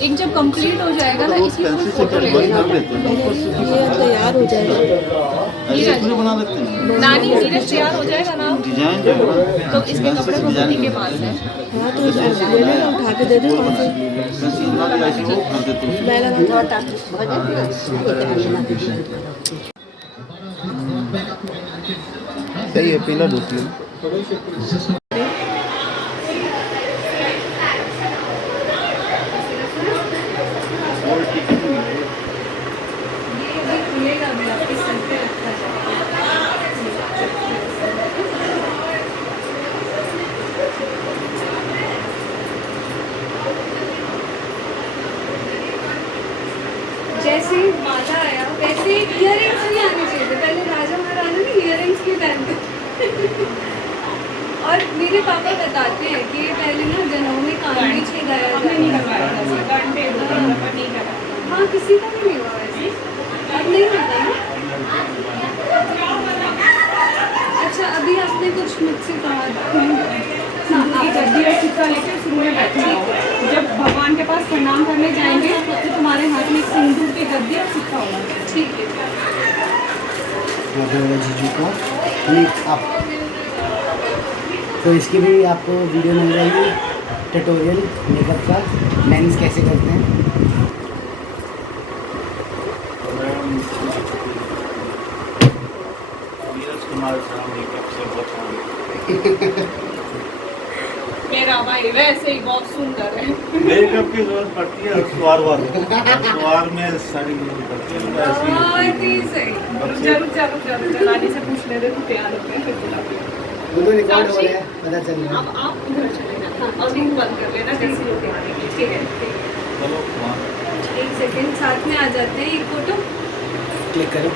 एक जब कंप्लीट हो जाएगा ना इसकी फुल फोटो ले लेना। ये तैयार हो जाएगा। बना देते हैं नानी नीरज तैयार हो जाएगा ना डिजाइन जो है ना तो इसके कपड़े भगवती के पास है। हाँ तो ले लेना, उठा के दे दे। कौन से पेंसिल बना के ऐसे वो कर देते हैं। मैं लगा सही है पिलर होती है। जैसे ही माला आया वैसे इयररिंग्स नहीं आने चाहिए थे। पहले राजा महाराजा ने इयररिंग्स भी पहनते और मेरे पापा बताते हैं कि पहले ना जनों में कान भी छेदाया जाता है। हाँ किसी का भी नहीं हुआ वैसे, अब नहीं होता ना। अच्छा अभी आपने कुछ मुझसे कहा गद्दी और सिक्का लेकर शुरू में बैठे रहो। जब भगवान के पास प्रणाम करने जाएंगे तो तुम्हारे हाथ में सिंदूर की गद्दी और सिक्का होगा। ठीक है। जीजू को आप तो इसकी भी आपको वीडियो मिल जाएगी, ट्यूटोरियल मेकअप का मेंस कैसे करते हैं। नीरज कुमार साहब मेकअप से बहुत मेरा भाई वैसे ही बहुत सुंदर है। मेकअप की जरूरत पड़ती है सवार में सारी जरूरत पड़ती है ऐसी जरूर नानी से पूछ ले रहे तो तैयार होते हैं फिर बुलाते हैं। वो तो रिकॉर्ड हो रहा है, पता चल रहा है। अब आप उधर चले जाना और रिंग बंद कर लेना जैसे लोग आएंगे। ठीक है चलो वहाँ एक सेकंड साथ में आ जाते हैं। एक फोटो क्लिक करो।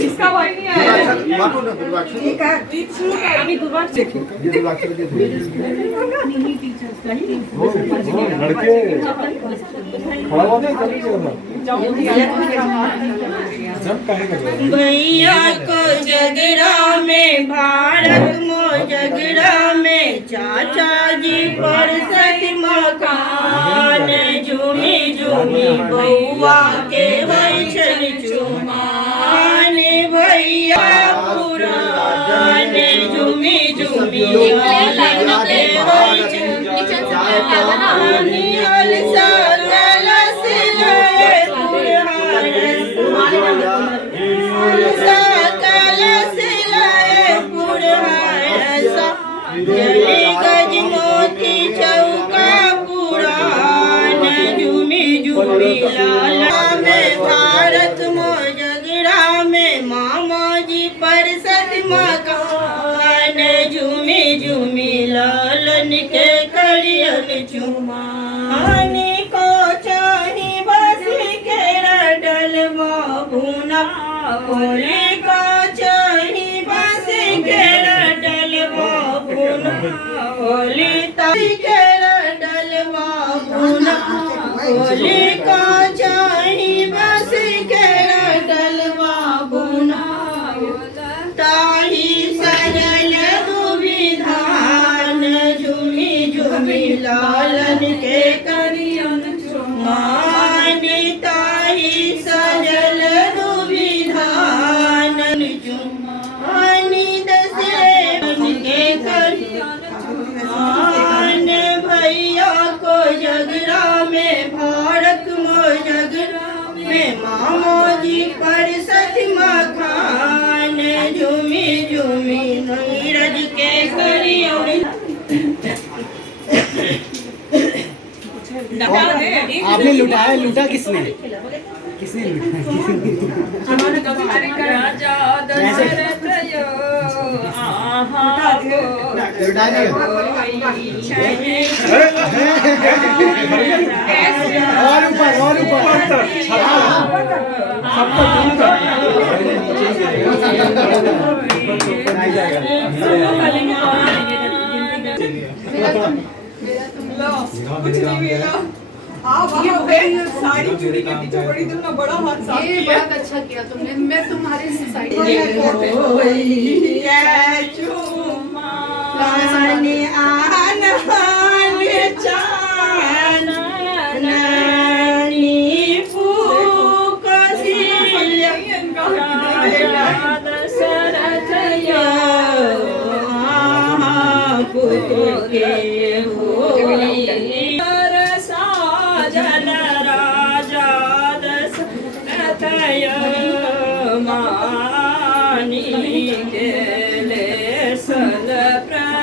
इसका भाई नहीं आया। अभी दोबारा चेकिंग भैया को जगरा में भारत मो जगरा में चाचा जी पर सती मकान झूमी झूमी बउआ के वैछन चुमान भैया पुरान झूमी झूमी लालन के वैछन चुमान गज मोती चौका पुरान झूमी झूमी लाला में भारत मो जगरा में मामा जी पर सत मकान झूमी झूमी लालन के करियन चुमान को चाही बस के डलवा भूना कोले को चाही बस के डलवा भूना कोले ताई के डलवा भूना कोले को चाही बस के डलवा भूना ताही सरल दुविधान झूमी झूमी लालन के करियन चुमान ताही सरल दुविधान चुमान दशरथ के करियन चुमान भैया को जगरा में भारत मो जगरा में मामो जी पर सती मकान झूमी झूमी नीरज के करियन। आपने लुटाया, लूटा किसने? किसने और ऊपर और ऊपर कुछ नहीं मिला। साड़ी चूड़ी के पीछे पड़ी तुमने बड़ा हाथ साफ ये किया। बहुत अच्छा किया तुमने, मैं तुम्हारे साइड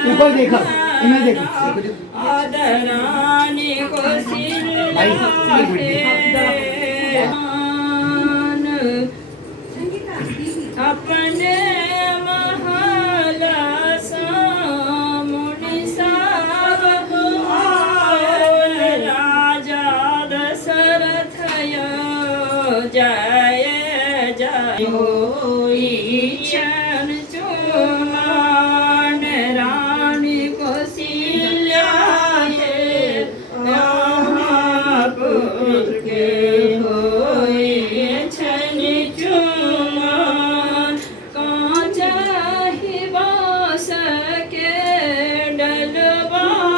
ऊपर देखा, इन्हें देखा। आदरानी को अपने महल सामुनि सब राजा दशरथ जय जय होई चरण चुमान रानी कौशल्या के होई छन चुमान कांच ही बास के डलवारुना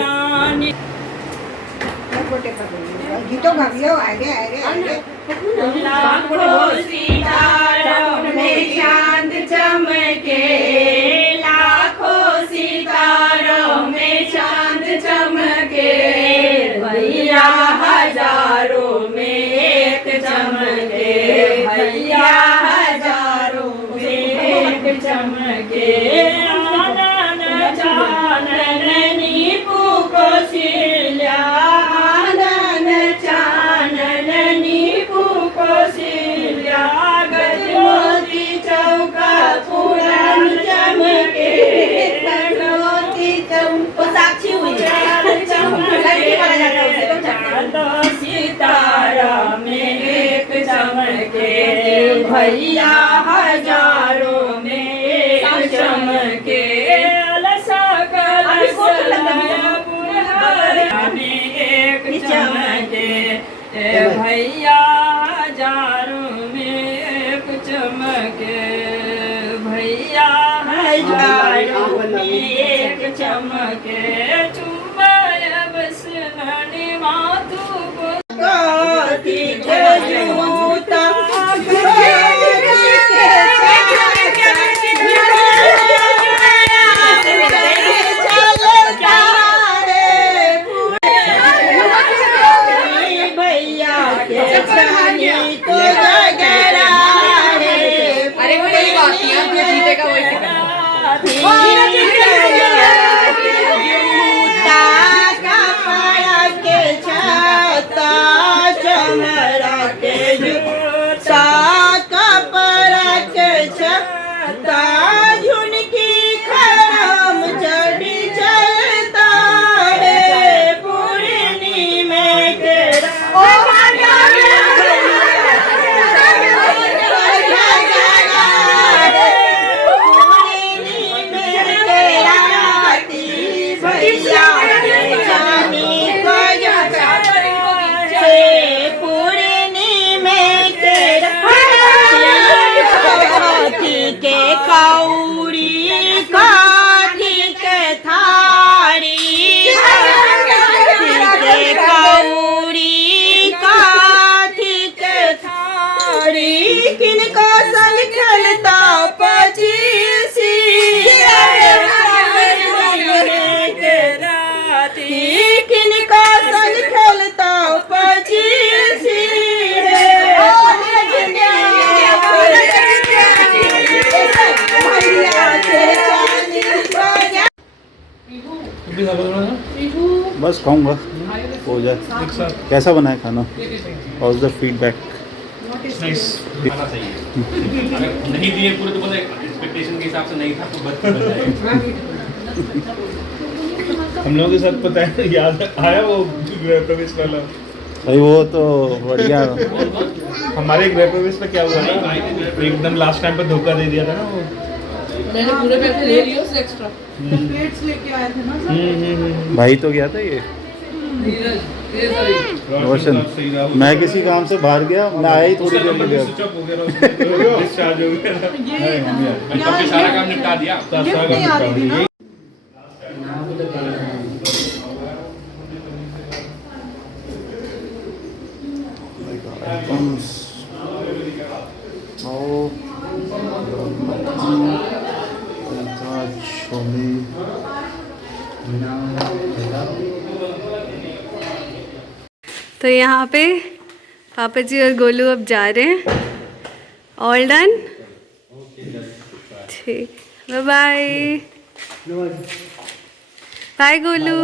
रानी गीतों गाइयो आगे आगे आगे लाखों सितारों में चांद चमके लाखों सितारों में चांद चमके भैया हजारों में एक चमके भैया हजारों में एक चमके आनन चानन नीपू कौशल्या आनन चानन नीपू कौशल्या गजमोती चौका पुराण चमके गजमोती चौका साक्षी हुई सितारा में एक चमके भैया हजारों में एक चमके में एक चमके भैया हजारों में एक चमके भैया हजारों में एक चमके चुम्बय बस मणि मातु को अरे वो नहीं गाती है, जो जीतेगा वही सिखाएगा। किनका सन खेलता पचीसी किनका सन खेलता पचीसी बस खाऊंगा हो जाए। कैसा बना है खाना? How is the feedback? खाना सही है। अगर नहीं दिए पूरे तो बोले एक्सपेक्टेशन के हिसाब से नहीं था तो बच जाएगा। हम लोगों के साथ पता है याद आया वो गृह प्रवेश वाला। भाई वो तो बढ़िया। हमारे गृह प्रवेश पे क्या हुआ ना, एकदम लास्ट टाइम पे धोखा दे दिया था ना वो। मैंने पूरे पैसे ले लिए उससे एक्स्ट्रा प्लेट्स लेके आए थे ना भाई तो गया था ये। रोशन, मैं किसी काम से बाहर गया, मैं आया ही थोड़ी देर में गया। स्विच ऑफ हो गया था, डिस्चार्ज हो गया था। तब भी सारा काम निपटा दिया। सारा काम निपटा दिया। तो यहाँ पे पापा जी और गोलू अब जा रहे हैं। All done. ठीक, बाय बाय। बाय गोलू।